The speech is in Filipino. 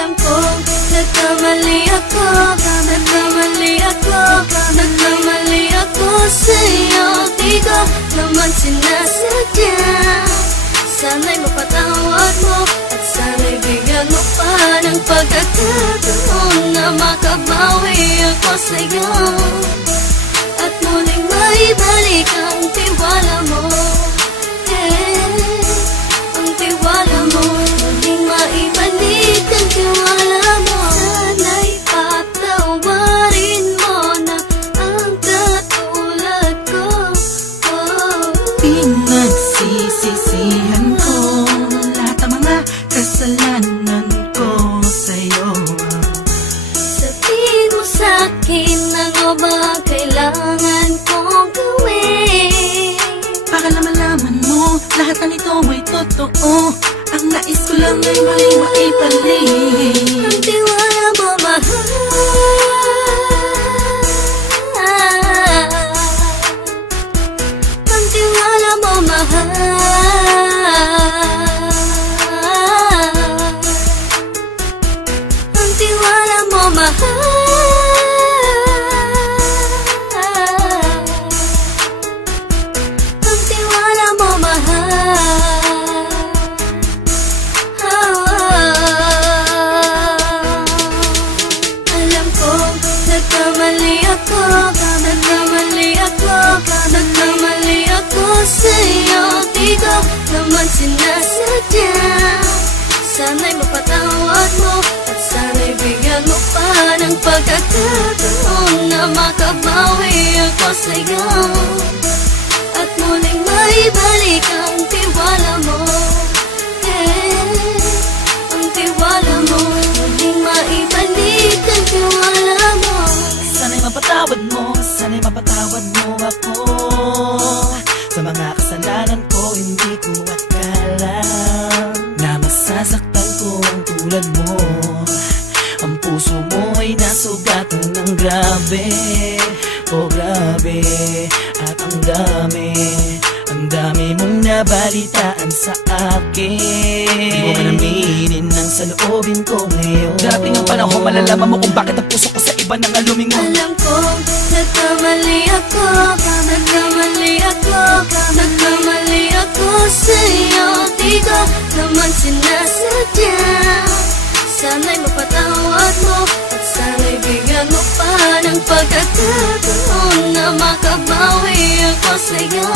Alam kong nagkamali ako, nagkamali ako, nagkamali ako sa'yo. Di ko naman sinasadya. Sana'y mapatawad mo at sana'y bigyan mo pa ng pagkakataon na makabawi ako sa'yo at muling maibalik ang tiwala mo. Ang tiwala mo, muling maibalik ang tiwala mo. Sana'y patawarin mo na ang katulad ko. Pinagsisisihan ko lahat ng mga kasalanan ko sa'yo. Sabihin mo sa'kin ano ba kailangan kong gawin para malaman mo lahat na nito ay totoo. Ang nais ko lang ay muling maibalik ang tiwala mo, mahal. Ang tiwala mo, mahal. Ang tiwala mo, mahal. Ang tiwala mo, mahal. Alam kong nagkamali ako, nagkamali ako, nagkamali ako sa'yo. Di ko naman sinasadya. Sana'y mapatawad mo at sana'y bigyan mo pa ng pagkakataon na makabawi ako sa'yo at muling maibalik ang tiwala mo. Ang tiwala mo, muling maibalik ang tiwala mo. Sana'y mapatawad mo, sana'y mapatawad mo ako sa mga kasalanan ko. Hindi ko akala na masasaktan ko ang tulad mo. Ang puso mo ay nasugatan ng grabe, oh grabe. At ang dami mong nabalitaan sa akin. Di mo man aminin ang saloobin ko ngayon. Darating ang panahon, malalaman mo kung bakit ang puso ko sa iba nang alumingon. Alam kong nagkamali ako, nagkamali ako, nagkamali ako sa'yo. Di ko naman sinasadya. Sana'y mapatawad mo at sana'y bigyan mo pa ng pagkakataon na makabawi ako sa'yo